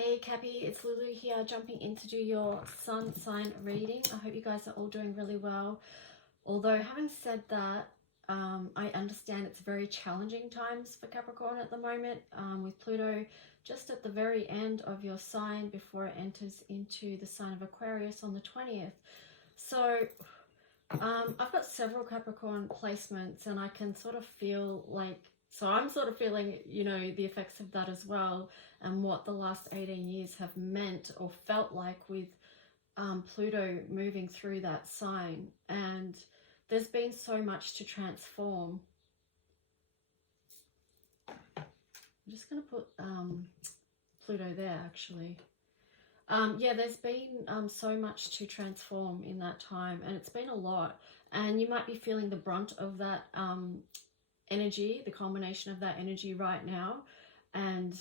Hey Cappy, it's Lulu here, jumping in to do your sun sign reading. I hope you guys are all doing really well. Although having said that, I understand it's very challenging times for Capricorn at the moment, with Pluto just at the very end of your sign before it enters into the sign of Aquarius on the 20th. So I've got several Capricorn placements and I can sort of feel like, so I'm sort of feeling, you know, the effects of that as well, and what the last 18 years have meant or felt like with Pluto moving through that sign. And there's been so much to transform. I'm just going to put Pluto there, actually. Yeah, there's been so much to transform in that time, and it's been a lot. And you might be feeling the brunt of that energy, the combination of that energy right now. And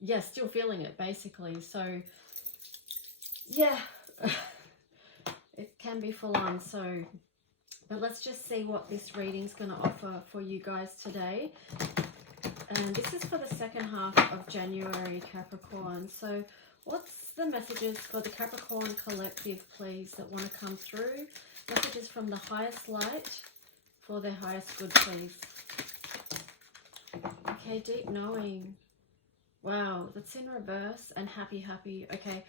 yeah, still feeling it basically. So yeah, it can be full on. So, but let's just see what this reading's going to offer for you guys today. And this is for the second half of January, Capricorn. So what's the messages for the Capricorn collective, please, that want to come through? Messages from the highest light for their highest good, please. Okay, deep knowing. Wow, that's in reverse, and happy, happy. Okay,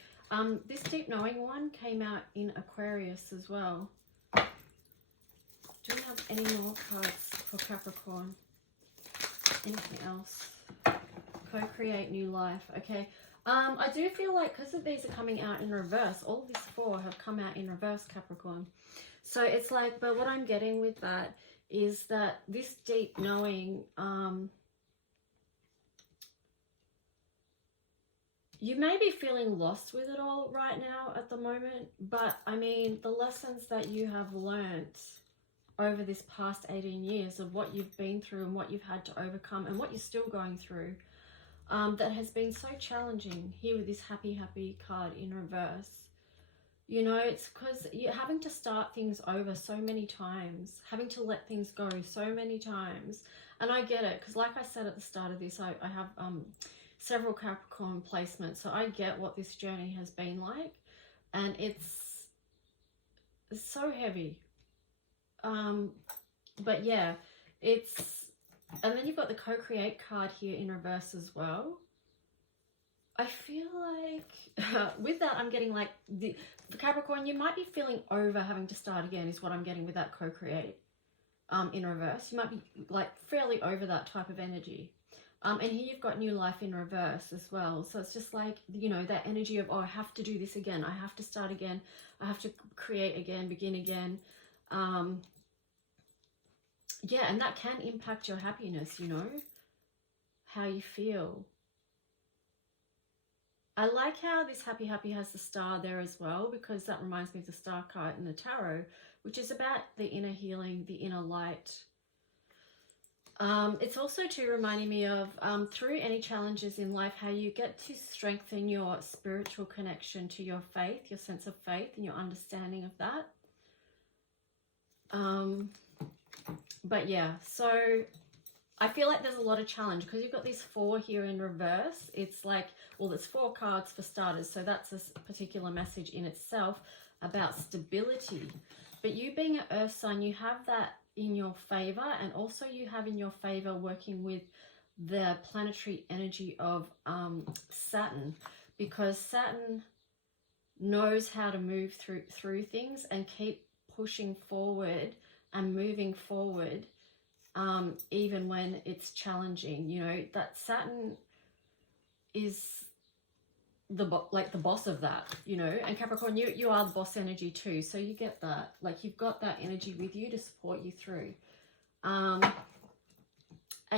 this deep knowing one came out in Aquarius as well. Do we have any more cards for Capricorn? Anything else? Co-create new life. Okay. I do feel like because these are coming out in reverse, all of these four have come out in reverse, Capricorn. So it's like, but what I'm getting with that is that this deep knowing, you may be feeling lost with it all right now at the moment, but I mean, the lessons that you have learnt over this past 18 years of what you've been through and what you've had to overcome and what you're still going through, that has been so challenging here with this happy, happy card in reverse. You know, it's because you're having to start things over so many times, having to let things go so many times. And I get it, because like I said at the start of this, I have several Capricorn placements, so I get what this journey has been like, and it's so heavy. But yeah, it's, and then you've got the co-create card here in reverse as well. I feel like with that, I'm getting like, for Capricorn, you might be feeling over having to start again, is what I'm getting with that co-create in reverse. You might be like fairly over that type of energy. And here you've got new life in reverse as well. So it's just like, you know, that energy of, oh, I have to do this again. I have to start again. I have to create again, begin again. Yeah, and that can impact your happiness, you know, how you feel. I like how this happy, happy has the star there as well, because that reminds me of the star card in the tarot, which is about the inner healing, the inner light. It's also too reminding me of, through any challenges in life, how you get to strengthen your spiritual connection to your faith, your sense of faith and your understanding of that. But yeah, so I feel like there's a lot of challenge because you've got these four here in reverse. It's like, well, there's four cards for starters, so that's a particular message in itself about stability. But you being an earth sign, you have that in your favor, and also you have in your favor working with the planetary energy of Saturn, because Saturn knows how to move through things and keep pushing forward and moving forward, even when it's challenging. You know, that Saturn is the boss of that, you know. And Capricorn, you are the boss energy too, so you get that, like, you've got that energy with you to support you through. And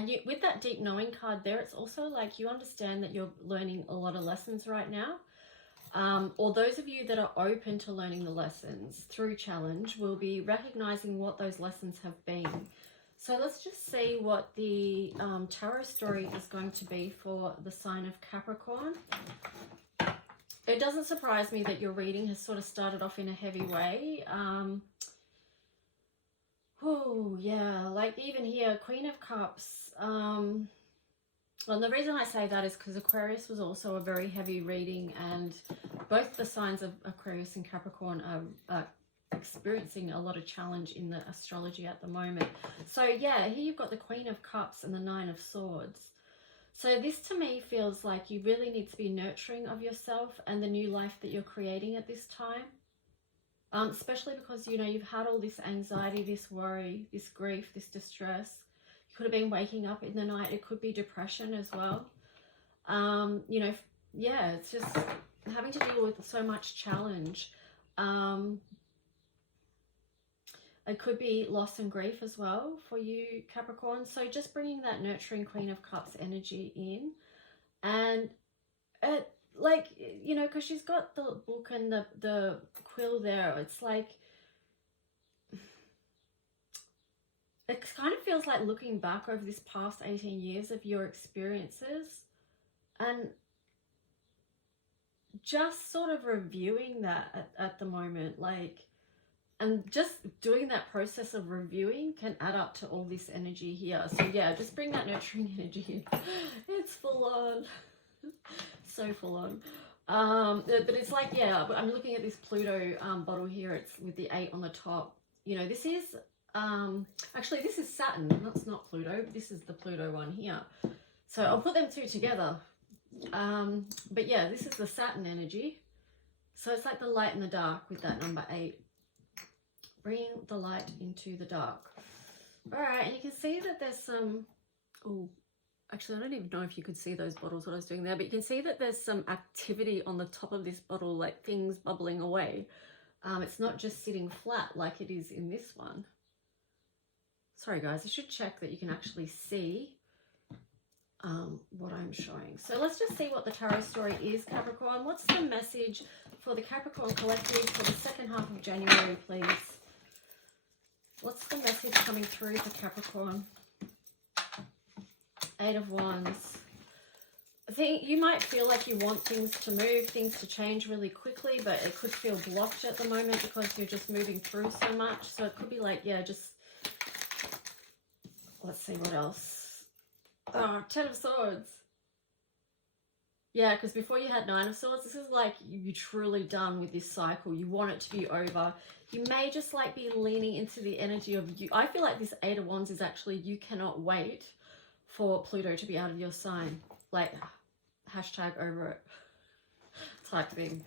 you, with that deep knowing card there, it's also like you understand that you're learning a lot of lessons right now. Or those of you that are open to learning the lessons through challenge will be recognizing what those lessons have been. So let's just see what the tarot story is going to be for the sign of Capricorn. It doesn't surprise me that your reading has sort of started off in a heavy way. Oh yeah, like even here, Queen of Cups. Well, the reason I say that is because Aquarius was also a very heavy reading, and both the signs of Aquarius and Capricorn are experiencing a lot of challenge in the astrology at the moment. So yeah, here you've got the Queen of Cups and the Nine of Swords. So this to me feels like you really need to be nurturing of yourself and the new life that you're creating at this time. Especially because, you know, you've had all this anxiety, this worry, this grief, this distress. You could have been waking up in the night. It could be depression as well. You know, yeah, it's just having to deal with so much challenge. It could be loss and grief as well for you, Capricorn. So just bringing that nurturing Queen of Cups energy in. And it, like, you know, because she's got the book and the quill there, it's like, it kind of feels like looking back over this past 18 years of your experiences and just sort of reviewing that at the moment, like, and just doing that process of reviewing can add up to all this energy here. So yeah, just bring that nurturing energy in. It's full on. So full on. But it's like, yeah, I'm looking at this Pluto bottle here. It's with the 8 on the top. You know, this is actually, this is Saturn. That's not Pluto. This is the Pluto one here. So I'll put them two together. But yeah, this is the Saturn energy. So it's like the light and the dark with that number 8. Bring the light into the dark. All right, and you can see that there's some, oh, actually, I don't even know if you could see those bottles, what I was doing there, but you can see that there's some activity on the top of this bottle, like things bubbling away. It's not just sitting flat like it is in this one. Sorry, guys, I should check that you can actually see what I'm showing. So let's just see what the tarot story is, Capricorn. What's the message for the Capricorn Collective for the second half of January, please? What's the message coming through for Capricorn? 8 of Wands. I think you might feel like you want things to move, things to change really quickly, but it could feel blocked at the moment because you're just moving through so much. So it could be like, yeah, just, let's see what else. Oh, 10 of Swords. Yeah, because before you had 9 of Swords, this is like you're truly done with this cycle. You want it to be over. You may just like be leaning into the energy of you. I feel like this 8 of Wands is actually you cannot wait for Pluto to be out of your sign. Like, hashtag over it type thing.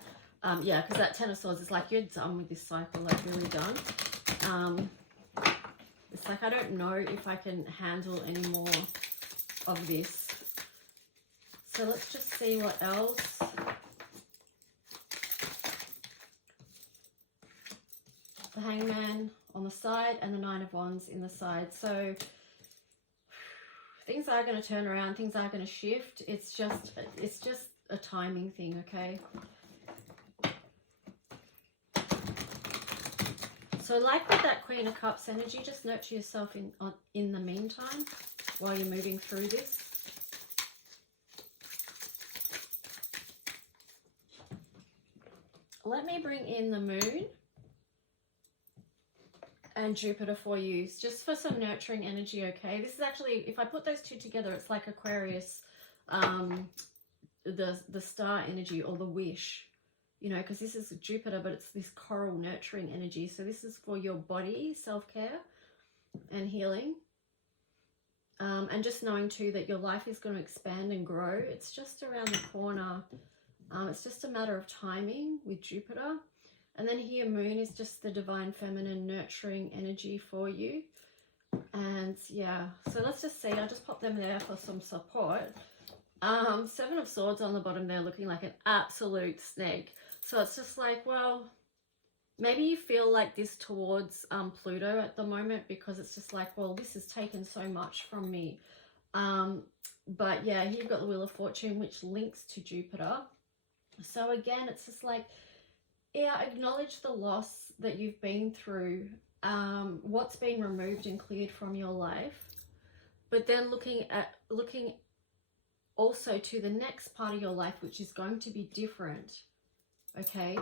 Yeah, because that 10 of Swords is like you're done with this cycle, like really done. It's like I don't know if I can handle any more of this. So let's just see what else. The Hangman on the side and the 9 of Wands in the side. So things are going to turn around. Things are going to shift. It's just a timing thing, okay? So like with that Queen of Cups energy, just nurture yourself in the meantime while you're moving through this. Let me bring in the Moon and Jupiter for you, just for some nurturing energy, okay? This is actually, if I put those two together, it's like Aquarius, the star energy or the wish, you know, because this is Jupiter, but it's this coral nurturing energy. So this is for your body, self-care and healing. And just knowing too that your life is going to expand and grow. It's just around the corner. It's just a matter of timing with Jupiter. And then here, Moon is just the divine feminine nurturing energy for you. And yeah, so let's just see. I'll just pop them there for some support. 7 of Swords on the bottom there looking like an absolute snake. So it's just like, well, maybe you feel like this towards Pluto at the moment because it's just like, well, this has taken so much from me. But yeah, here you've got the Wheel of Fortune, which links to Jupiter. So again, it's just like, yeah, acknowledge the loss that you've been through, what's been removed and cleared from your life, but then looking also to the next part of your life, which is going to be different, okay?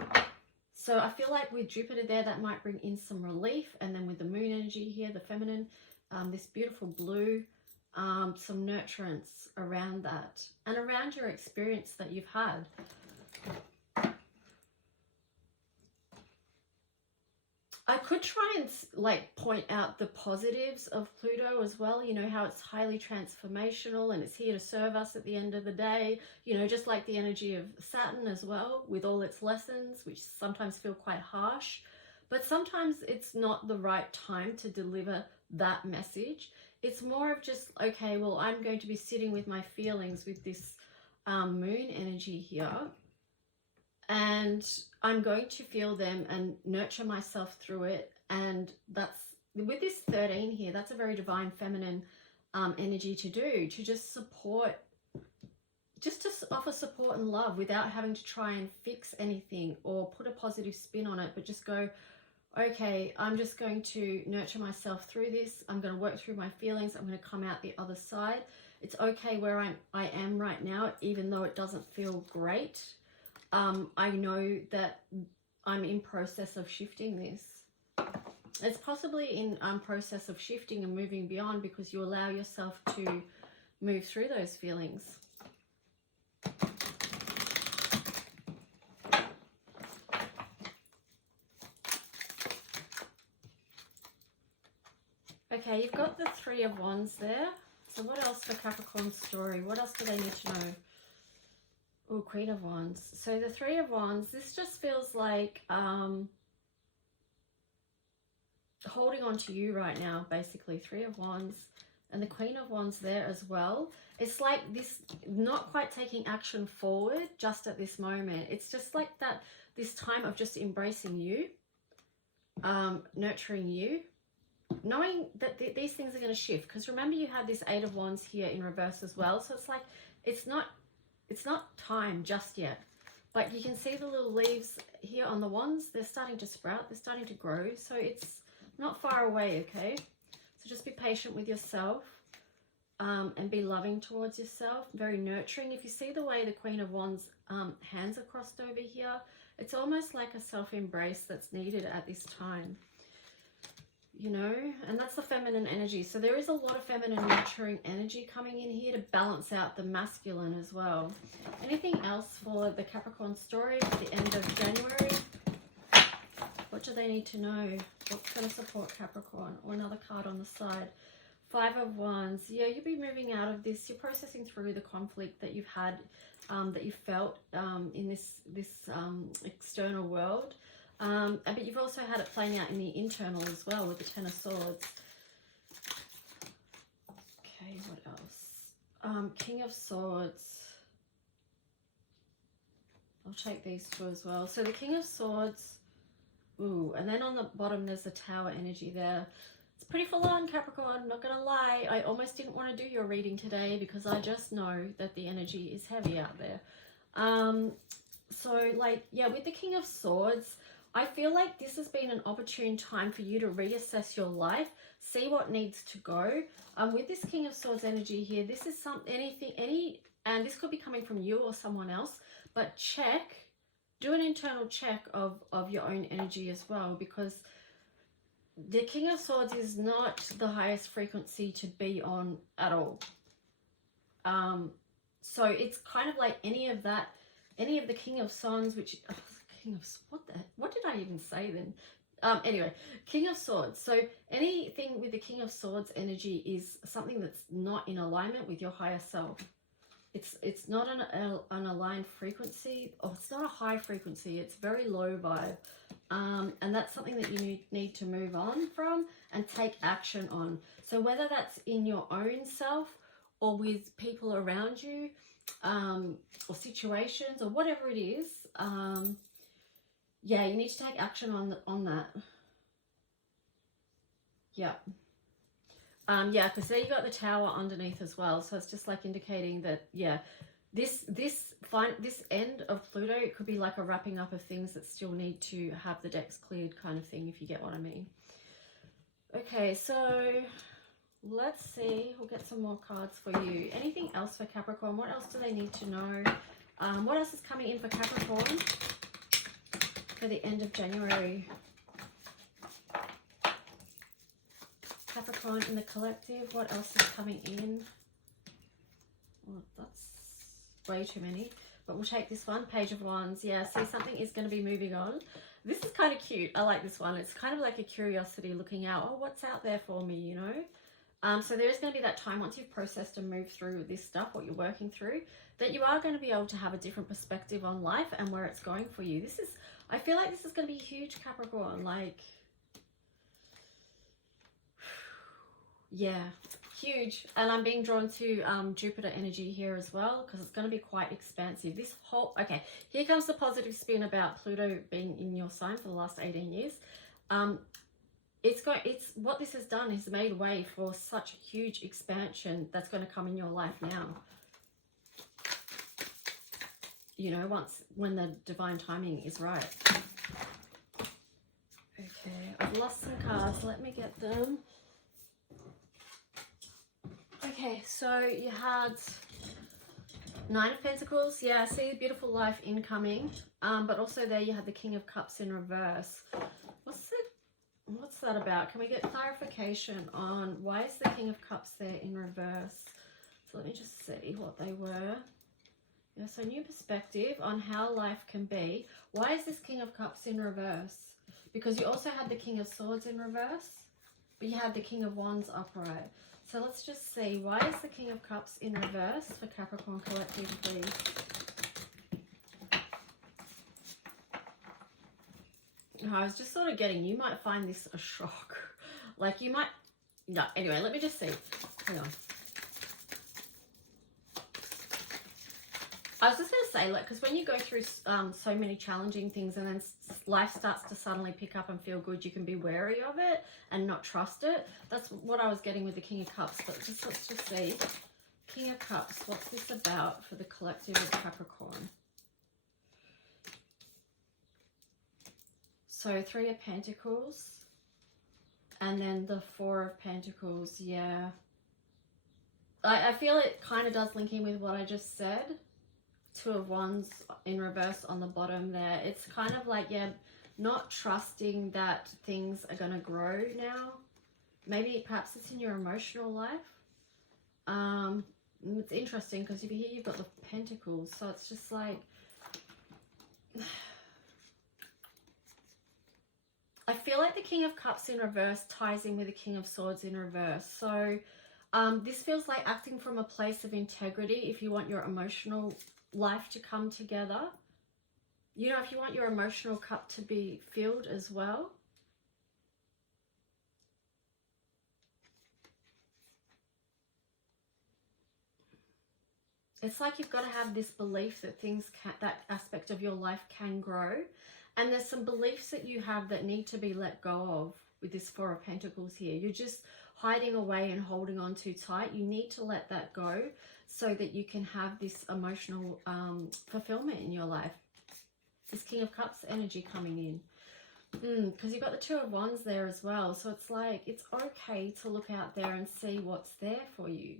So I feel like with Jupiter there, that might bring in some relief, and then with the Moon energy here, the feminine, this beautiful blue, some nurturance around that and around your experience that you've had. I could try and like point out the positives of Pluto as well, you know, how it's highly transformational and it's here to serve us at the end of the day, you know, just like the energy of Saturn as well, with all its lessons, which sometimes feel quite harsh, but sometimes it's not the right time to deliver that message. It's more of just, okay, well, I'm going to be sitting with my feelings with this moon energy here, and I'm going to feel them and nurture myself through it. And that's, with this 13 here, that's a very divine feminine energy to do, to just support, just to offer support and love without having to try and fix anything or put a positive spin on it, but just go, okay, I'm just going to nurture myself through this. I'm going to work through my feelings. I'm going to come out the other side. It's okay where I am right now, even though it doesn't feel great. I know that I'm in process of shifting this. It's possibly in process of shifting and moving beyond because you allow yourself to move through those feelings. Okay, you've got the Three of Wands there. So what else for Capricorn's story? What else do they need to know? Oh, Queen of Wands. So the Three of Wands, this just feels like holding on to you right now, basically. Three of Wands and the Queen of Wands there as well. It's like this, not quite taking action forward just at this moment. It's just like that, this time of just embracing you, nurturing you, knowing that these things are going to shift. Because remember, you have this Eight of Wands here in reverse as well. So it's like, it's not time just yet, but you can see the little leaves here on the wands. They're starting to sprout, they're starting to grow, so it's not far away. Okay, so just be patient with yourself, and be loving towards yourself, very nurturing. If you see the way the Queen of Wands hands are crossed over here, it's almost like a self-embrace that's needed at this time, you know, and that's the feminine energy. So there is a lot of feminine nurturing energy coming in here to balance out the masculine as well. Anything else for the Capricorn story at the end of January? What do they need to know? What's going to support Capricorn? Or another card on the side. Five of Wands. Yeah, you'll be moving out of this. You're processing through the conflict that you've had, that you felt in this external world. But you've also had it playing out in the internal as well with the Ten of Swords. Okay, what else? King of Swords. I'll take these two as well. So the King of Swords. Ooh, and then on the bottom there's the Tower energy there. It's pretty full on, Capricorn, not gonna lie. I almost didn't want to do your reading today because I just know that the energy is heavy out there. So like, yeah, with the King of Swords, I feel like this has been an opportune time for you to reassess your life, see what needs to go. With this King of Swords energy here, this is and this could be coming from you or someone else, but do an internal check of your own energy as well, because the King of Swords is not the highest frequency to be on at all. So it's kind of like any of the King of Swords, which... what did I even say then? Anyway, King of Swords. So anything with the King of Swords energy is something that's not in alignment with your higher self. It's not an aligned frequency, or it's not a high frequency. It's very low vibe, and that's something that you need to move on from and take action on. So whether that's in your own self or with people around you, or situations or whatever it is. Yeah, you need to take action on that. Yeah. Yeah, because there you got the Tower underneath as well. So it's just like indicating that, yeah, this end of Pluto, it could be like a wrapping up of things that still need to have the decks cleared kind of thing, if you get what I mean. Okay, so let's see. We'll get some more cards for you. Anything else for Capricorn? What else do they need to know? What else is coming in for Capricorn for the end of January? Capricorn in the collective. What else is coming in? Oh, that's way too many. But we'll take this one. Page of Wands. Yeah, see, something is going to be moving on. This is kind of cute. I like this one. It's kind of like a curiosity looking out. Oh, what's out there for me, you know? So there is going to be that time once you've processed and moved through this stuff, what you're working through, that you are going to be able to have a different perspective on life and where it's going for you. This is, I feel like this is going to be huge, Capricorn. Like, yeah, huge. And I'm being drawn to Jupiter energy here as well, because it's going to be quite expansive. This whole, okay, here comes the positive spin about Pluto being in your sign for the last 18 years. It's what this has done is made way for such huge expansion that's going to come in your life now. You know, when the divine timing is right. Okay, I've lost some cards. Let me get them. Okay, so you had Nine of Pentacles. Yeah, see, beautiful life incoming. But also there you had the King of Cups in reverse. What's that about? Can we get clarification on why is the King of Cups there in reverse? So let me just see what they were. Yeah, so new perspective on how life can be. Why is this King of Cups in reverse? Because you also had the King of Swords in reverse, but you had the King of Wands upright. So let's just see, why is the King of Cups in reverse for Capricorn Collective, please? I was just sort of getting, you might find this a shock. Like you might, no, anyway, let me just see. Hang on. I was just going to say, like, because when you go through so many challenging things and then life starts to suddenly pick up and feel good, you can be wary of it and not trust it. That's what I was getting with the King of Cups. But let's just see. King of Cups, what's this about for the collective of Capricorn? So 3 of Pentacles and then the 4 of Pentacles. Yeah, I feel it kind of does link in with what I just said. 2 of Wands in reverse on the bottom there. It's kind of like, yeah, not trusting that things are going to grow now. Maybe perhaps it's in your emotional life. It's interesting because here you've got the Pentacles, so it's just like I feel like the King of Cups in reverse ties in with the King of Swords in reverse. So this feels like acting from a place of integrity if you want your emotional life to come together. You know, if you want your emotional cup to be filled as well. It's like you've got to have this belief that things can, that aspect of your life can grow. And there's some beliefs that you have that need to be let go of with this 4 of Pentacles here. You're just hiding away and holding on too tight. You need to let that go so that you can have this emotional fulfillment in your life. This King of Cups energy coming in. Because you've got the 2 of Wands there as well. So it's like, it's okay to look out there and see what's there for you.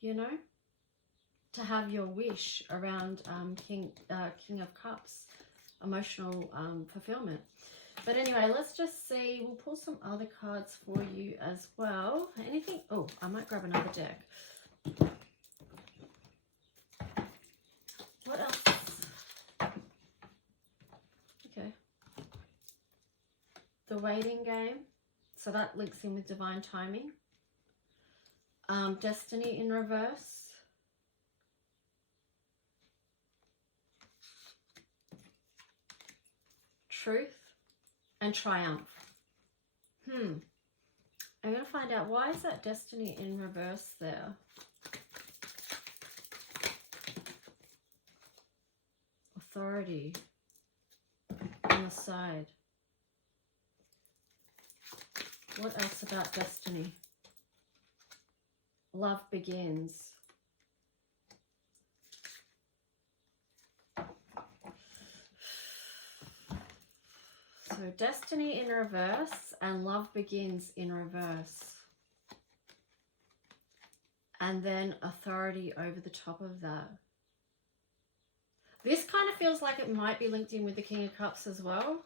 You know? To have your wish around King of Cups, emotional fulfillment. But anyway, let's just see. We'll pull some other cards for you as well. Anything? Oh, I might grab another deck. What else? Okay. The Waiting Game. So that links in with divine timing. Destiny in reverse. Truth and Triumph. I'm going to find out, why is that Destiny in reverse there? Authority on the side. What else about Destiny? Love begins. So Destiny in reverse and Love begins in reverse. And then Authority over the top of that. This kind of feels like it might be linked in with the King of Cups as well.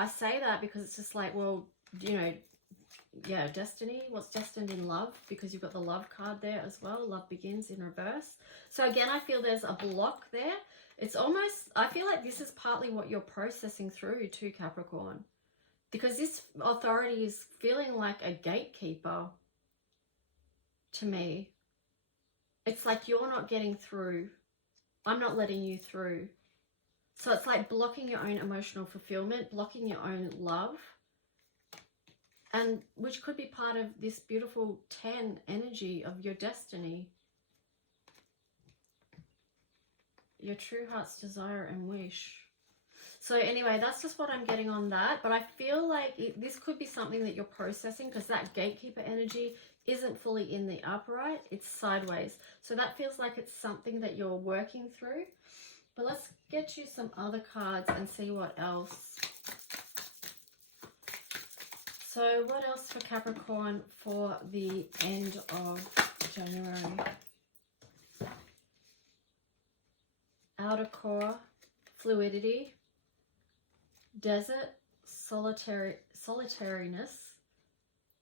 I say that because it's just like, well, you know, yeah, destiny, what's destined in love, because you've got the love card there as well. Love begins in reverse. So again, I feel there's a block there. It's almost, I feel like this is partly what you're processing through to Capricorn, because this authority is feeling like a gatekeeper to me. It's like you're not getting through. I'm not letting you through. So it's like blocking your own emotional fulfillment, blocking your own love. And which could be part of this beautiful 10 energy of your destiny. Your true heart's desire and wish. So anyway, that's just what I'm getting on that. But I feel like this could be something that you're processing, because that gatekeeper energy isn't fully in the upright. It's sideways. So that feels like it's something that you're working through. But let's get you some other cards and see what else. So what else for Capricorn for the end of January? Outer core, fluidity, desert, solitariness,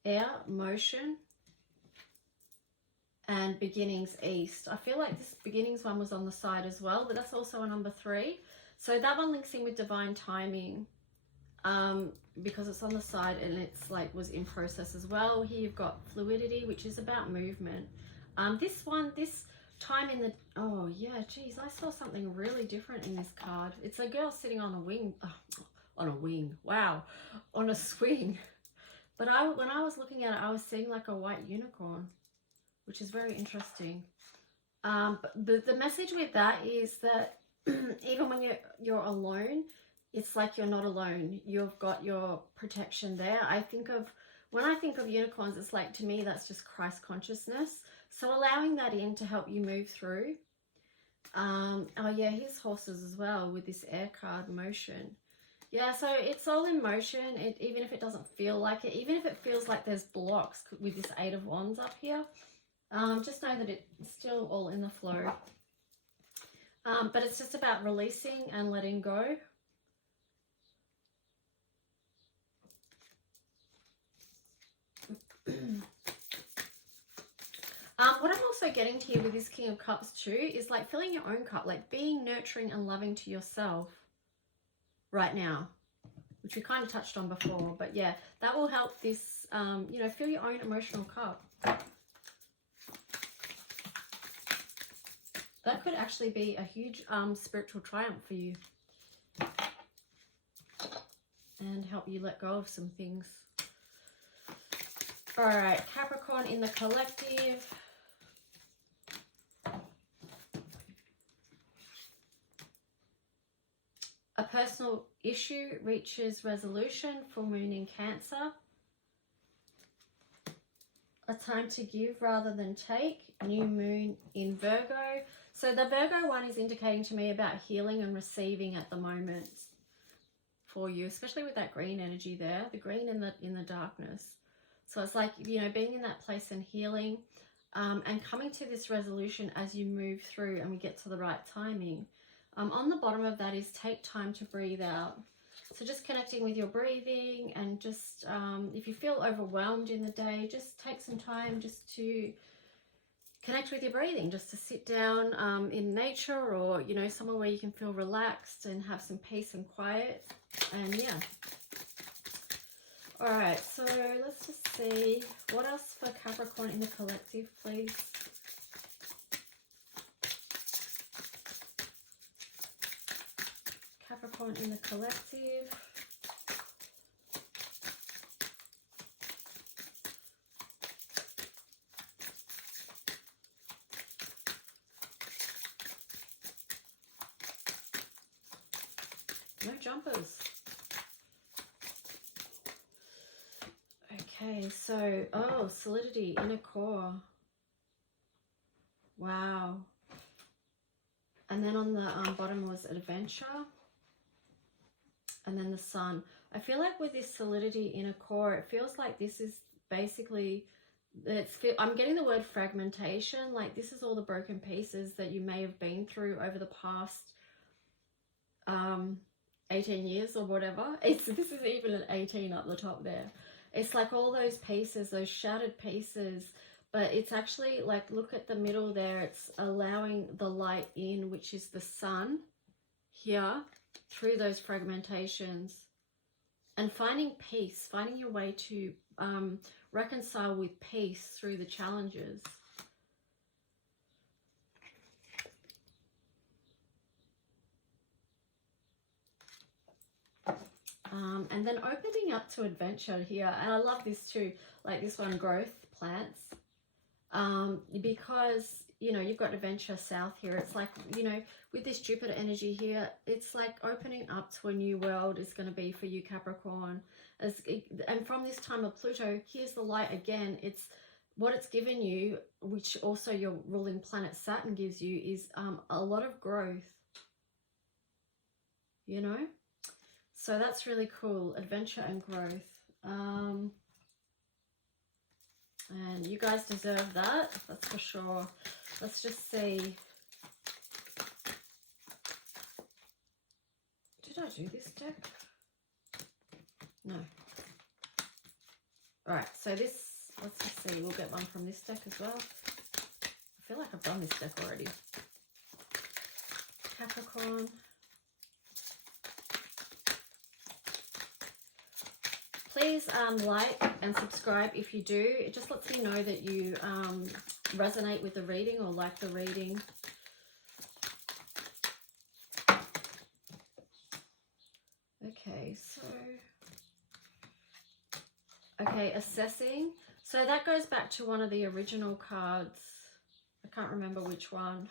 air, motion, and beginnings east. I feel like this beginnings one was on the side as well, but that's also a number 3. So that one links in with divine timing. Because it's on the side and it's like was in process as well. Here you've got fluidity, which is about movement. This time in the, oh yeah, geez, I saw something really different in this card. It's a girl sitting on a wing, wow, on a swing. But when I was looking at it, I was seeing like a white unicorn, which is very interesting. But the message with that is that even when you're alone, it's like you're not alone. You've got your protection there. When I think of unicorns, it's like, to me, that's just Christ consciousness. So allowing that in to help you move through. Oh yeah, here's horses as well with this air card, motion. Yeah, so it's all in motion, even if it doesn't feel like it, even if it feels like there's blocks with this 8 of Wands up here. Just know that it's still all in the flow. But it's just about releasing and letting go. What I'm also getting here with this King of Cups too is like filling your own cup, like being nurturing and loving to yourself right now, which we kind of touched on before. But yeah, that will help this, you know, fill your own emotional cup. That could actually be a huge spiritual triumph for you and help you let go of some things. All right, Capricorn in the collective. A personal issue reaches resolution, full moon in Cancer. A time to give rather than take, new moon in Virgo. So the Virgo one is indicating to me about healing and receiving at the moment for you, especially with that green energy there, the green in the darkness. So it's like, you know, being in that place and healing, and coming to this resolution as you move through and we get to the right timing. On the bottom of that is take time to breathe out. So just connecting with your breathing, and just if you feel overwhelmed in the day, just take some time just to connect with your breathing, just to sit down in nature, or, you know, somewhere where you can feel relaxed and have some peace and quiet. And yeah. All right, so let's just see what else for Capricorn in the collective, please. Capricorn in the collective. No jumpers. Okay, so, oh, solidity, inner core. Wow. And then on the bottom was adventure. And then the sun. I feel like with this solidity, inner core, it feels like this is basically, I'm getting the word fragmentation. Like this is all the broken pieces that you may have been through over the past 18 years or whatever. This is even an 18 up the top there. It's like all those pieces, those shattered pieces, but it's actually like, look at the middle there. It's allowing the light in, which is the sun here, through those fragmentations, and finding peace, finding your way to reconcile with peace through the challenges. And then opening up to adventure here. And I love this too, like this one, growth plants. Because, you know, you've got adventure south here. It's like, you know, with this Jupiter energy here, it's like opening up to a new world is going to be for you, Capricorn. And from this time of Pluto, here's the light again. It's what it's given you, which also your ruling planet Saturn gives you, is a lot of growth, you know? So that's really cool, adventure and growth. And you guys deserve that, that's for sure. Let's just see. Did I do this deck? No. All right, so this, let's just see. We'll get one from this deck as well. I feel like I've done this deck already. Capricorn. Please like and subscribe if you do. It just lets me know that you resonate with the reading or like the reading. Okay, so... Okay, assessing. So that goes back to one of the original cards. I can't remember which one.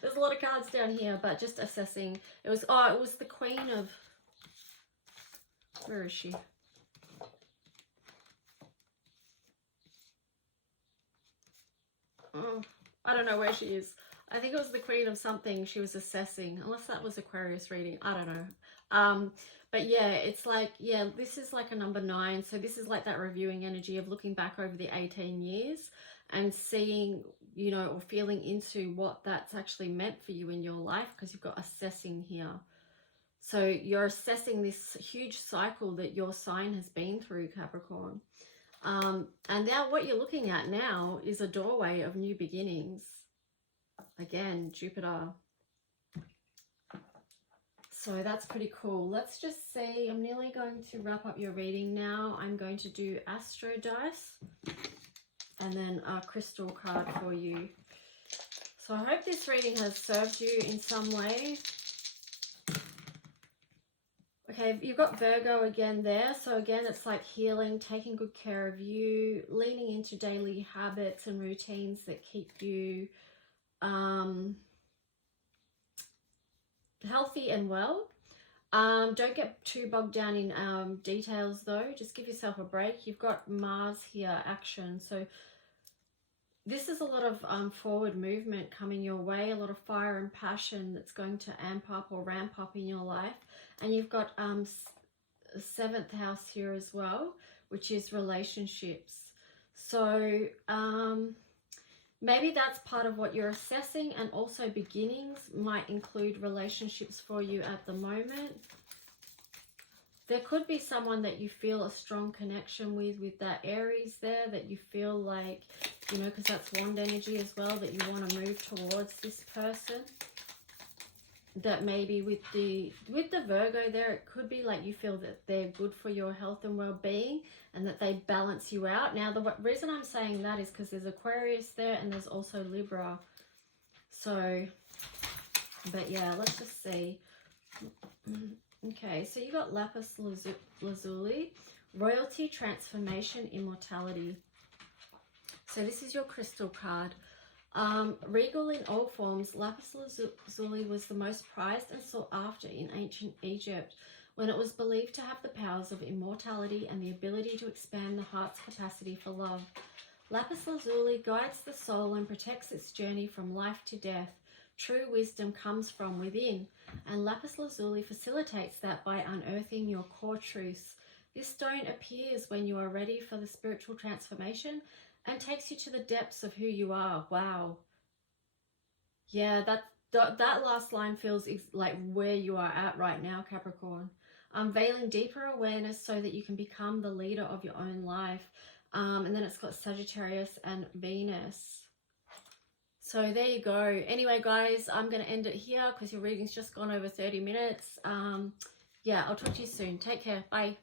There's a lot of cards down here, but just assessing. It was, oh, it was the Queen of... Where is she? Oh, I don't know where she is. I think it was the Queen of something she was assessing, unless that was Aquarius reading. I don't know. But yeah, it's like, yeah, this is like a number 9. So this is like that reviewing energy of looking back over the 18 years and seeing, you know, or feeling into what that's actually meant for you in your life, because you've got assessing here. So you're assessing this huge cycle that your sign has been through, Capricorn. And now what you're looking at now is a doorway of new beginnings. Again, Jupiter. So that's pretty cool. Let's just see. I'm nearly going to wrap up your reading now. I'm going to do Astro Dice and then a crystal card for you. So I hope this reading has served you in some way. Okay, you've got Virgo again there. So again, it's like healing, taking good care of you, leaning into daily habits and routines that keep you healthy and well. Don't get too bogged down in details though. Just give yourself a break. You've got Mars here, action. So this is a lot of forward movement coming your way, a lot of fire and passion that's going to amp up or ramp up in your life. And you've got 7th house here as well, which is relationships. So maybe that's part of what you're assessing, and also beginnings might include relationships for you at the moment. There could be someone that you feel a strong connection with that Aries there, that you feel like, you know, because that's wand energy as well, that you want to move towards this person. That maybe with the Virgo there, it could be like you feel that they're good for your health and well-being and that they balance you out. Now, the reason I'm saying that is because there's Aquarius there and there's also Libra. So, but yeah, let's just see. Okay, so you got Lapis Lazuli, royalty, transformation, immortality. So this is your crystal card. Regal in all forms, Lapis Lazuli was the most prized and sought after in ancient Egypt, when it was believed to have the powers of immortality and the ability to expand the heart's capacity for love. Lapis Lazuli guides the soul and protects its journey from life to death. True wisdom comes from within, and Lapis Lazuli facilitates that by unearthing your core truths. This stone appears when you are ready for the spiritual transformation and takes you to the depths of who you are. Wow. Yeah, that last line feels like where you are at right now, Capricorn. Veiling deeper awareness so that you can become the leader of your own life. And then it's got Sagittarius and Venus. So there you go. Anyway, guys, I'm going to end it here because your reading's just gone over 30 minutes. Yeah, I'll talk to you soon. Take care. Bye.